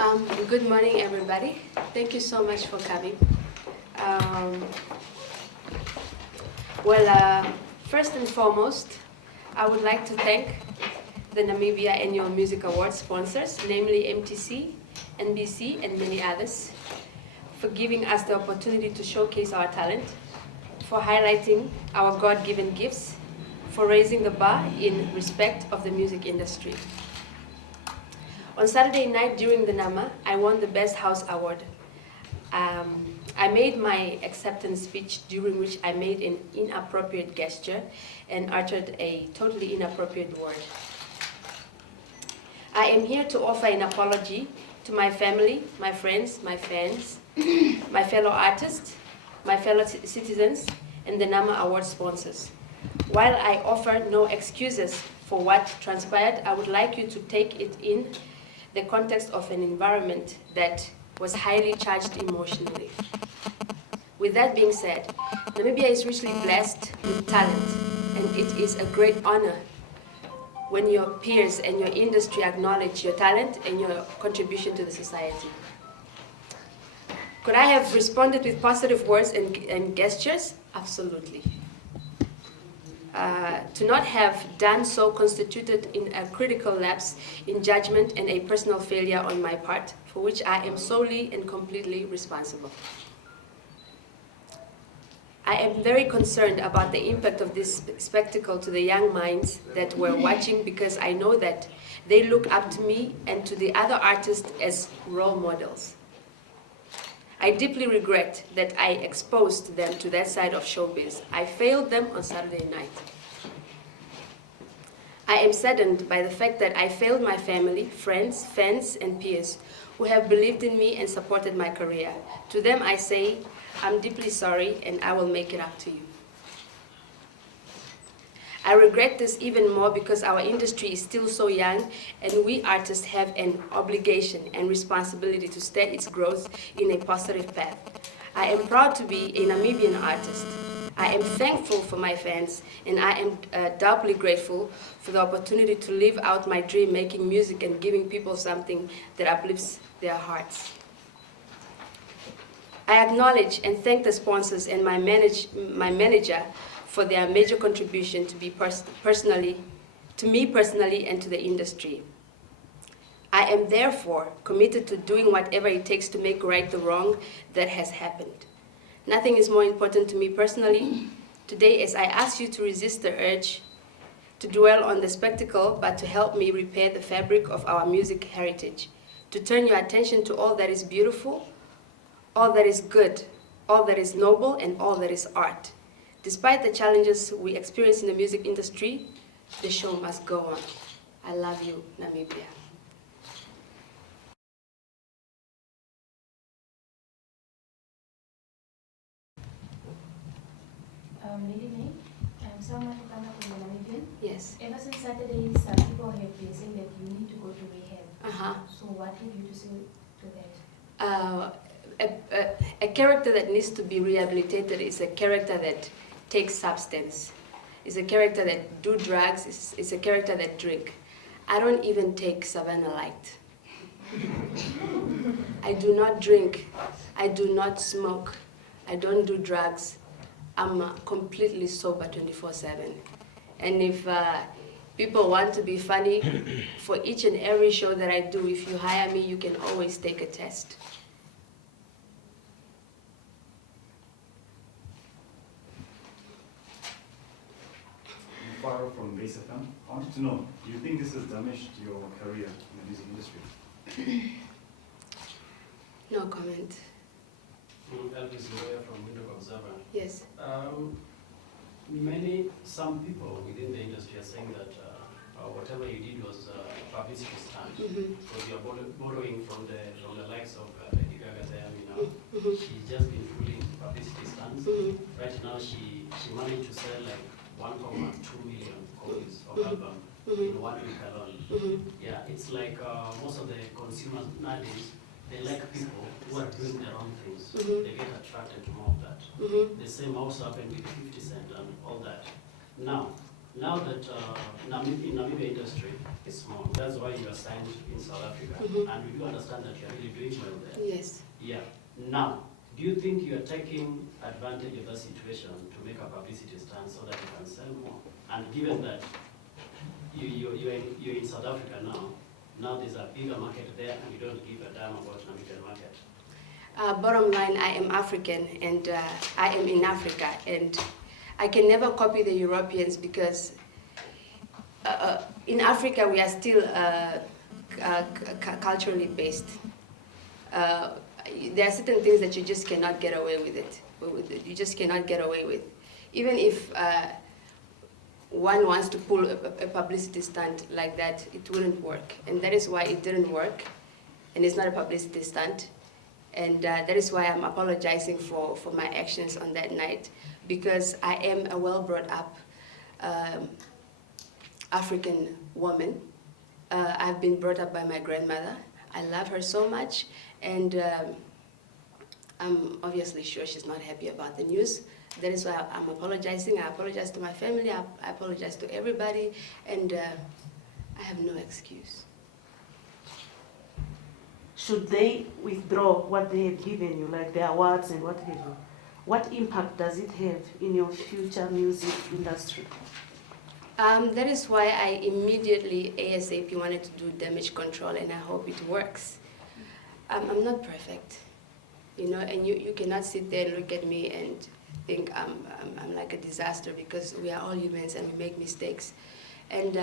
Good morning, everybody. Thank you so much for coming. Um, First and foremost, I would like to thank the Namibia Annual Music Awards sponsors, namely MTC, NBC, and many others, for giving us the opportunity to showcase our talent, for highlighting our God-given gifts, for raising the bar in respect of the music industry. On Saturday night during the NAMA, I won the Best House Award. I made my acceptance speech, during which I made an inappropriate gesture and uttered a totally inappropriate word. I am here to offer an apology to my family, my friends, my fans, my fellow artists, my fellow citizens, and the NAMA Award sponsors. While I offer no excuses for what transpired, I would like you to take it in the context of an environment that was highly charged emotionally. With that being said, Namibia is richly blessed with talent, and it is a great honor when your peers and your industry acknowledge your talent and your contribution to the society. Could I have responded with positive words and gestures? Absolutely. To not have done so constituted in a critical lapse in judgment and a personal failure on my part, for which I am solely and completely responsible. I am very concerned about the impact of this spectacle to the young minds that were watching, because I know that they look up to me and to the other artists as role models. I deeply regret that I exposed them to that side of showbiz. I failed them on Saturday night. I am saddened by the fact that I failed my family, friends, fans, and peers who have believed in me and supported my career. To them I say, I'm deeply sorry and I will make it up to you. I regret this even more because our industry is still so young, and we artists have an obligation and responsibility to steer its growth in a positive path. I am proud to be a Namibian artist. I am thankful for my fans, and I am doubly grateful for the opportunity to live out my dream, making music and giving people something that uplifts their hearts. I acknowledge and thank the sponsors and my manager for their major contribution to me personally and to the industry. I am therefore committed to doing whatever it takes to make right the wrong that has happened. Nothing is more important to me personally today, as I ask you to resist the urge to dwell on the spectacle, but to help me repair the fabric of our music heritage, to turn your attention to all that is beautiful, all that is good, all that is noble, and all that is art. Despite the challenges we experience in the music industry, the show must go on. I love you, Namibia. Lady May, I'm Salma Tukana from the Namibian. Yes. Ever since Saturday, some people have been saying that you need to go to rehab. So what have you to say to that? A character that needs to be rehabilitated is a character that takes substance. It's a character that do drugs. It's a character that drink. I don't even take Savannah Light. I do not drink. I do not smoke. I don't do drugs. I'm completely sober 24/7. And if people want to be funny, for each and every show that I do, if you hire me, you can always take a test. Far from Base FM, I wanted to know, do you think this has damaged your career in the music industry? No comment. Elvis Lawyer from Window Observer. Yes. Some people within the industry are saying that whatever you did was publicity stunt, because you are borrowing from the likes of Lady Gaga there, She's just been fooling publicity stunts. Right now she managed to sell like 1.2 million copies of album in 1 week alone. Yeah, it's like most of the consumers nowadays, they like people who are doing their own things. They get attracted to more of that. The same also happened with 50 Cent and all that. Now, now that Namibia industry is small, that's why you are signed in South Africa, and we do understand that you are really doing well there. Yes. Yeah. Now, do you think you are taking advantage of that situation to make a publicity stunt so that you can sell more? And given that you're in South Africa now there's a bigger market there, and you don't give a damn about Namibian market. Bottom line, I am African, and I am in Africa, and I can never copy the Europeans because in Africa we are still culturally based. There are certain things that you just cannot get away with it. You just cannot get away with. Even if one wants to pull a publicity stunt like that, it wouldn't work. And that is why it didn't work. And it's not a publicity stunt. And that is why I'm apologizing for my actions on that night, because I am a well brought up African woman. I've been brought up by my grandmother. I love her so much, and I'm obviously sure she's not happy about the news. That is why I'm apologizing. I apologize to my family, I apologize to everybody, and I have no excuse. Should they withdraw what they have given you, like the awards and what have you? What impact does it have in your future music industry? That is why I immediately, ASAP, wanted to do damage control, and I hope it works. I'm not perfect, you know, and you cannot sit there and look at me and think I'm like a disaster, because we are all humans and we make mistakes. And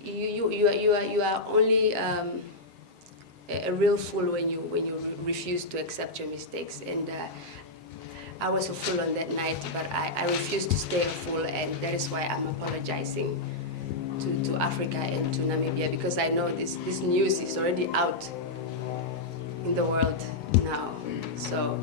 you are only a real fool when you refuse to accept your mistakes. And I was a fool on that night, but I refused to stay a fool, and that is why I'm apologizing to Africa and to Namibia, because I know this news is already out in the world now. So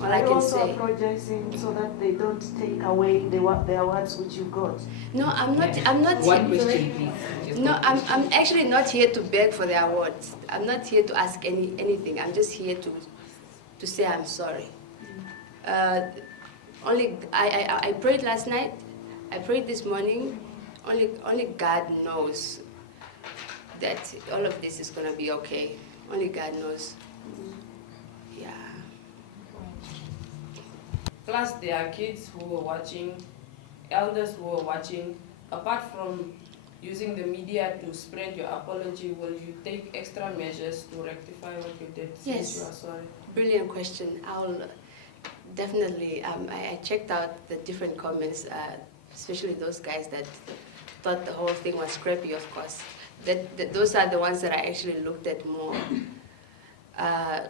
all I Are you can also say. apologizing so that they don't take away the awards which you got? No, I'm not. I'm not. One question. No, I'm actually not here to beg for the awards. I'm not here to ask anything. I'm just here to say I'm sorry. Only I prayed last night. I prayed this morning. Only God knows that all of this is gonna be okay. Only God knows. Yeah. Plus, there are kids who were watching, elders who were watching. Apart from using the media to spread your apology, will you take extra measures to rectify what you did? Yes. Since you are sorry. Brilliant question. I'll definitely. I checked out the different comments, especially those guys that thought the whole thing was scrappy. Of course, those are the ones that I actually looked at more.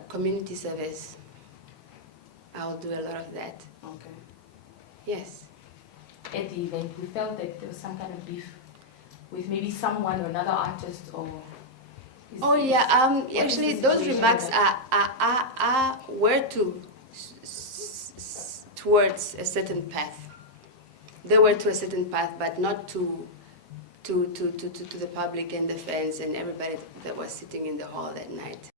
Community service. I'll do a lot of that. Okay. Yes. At the event, we felt that there was some kind of beef with maybe someone or another artist, or. Oh yeah. what is Actually, the those situation remarks with were towards a certain path. They were to a certain path, but not to the public and the fans and everybody that was sitting in the hall that night.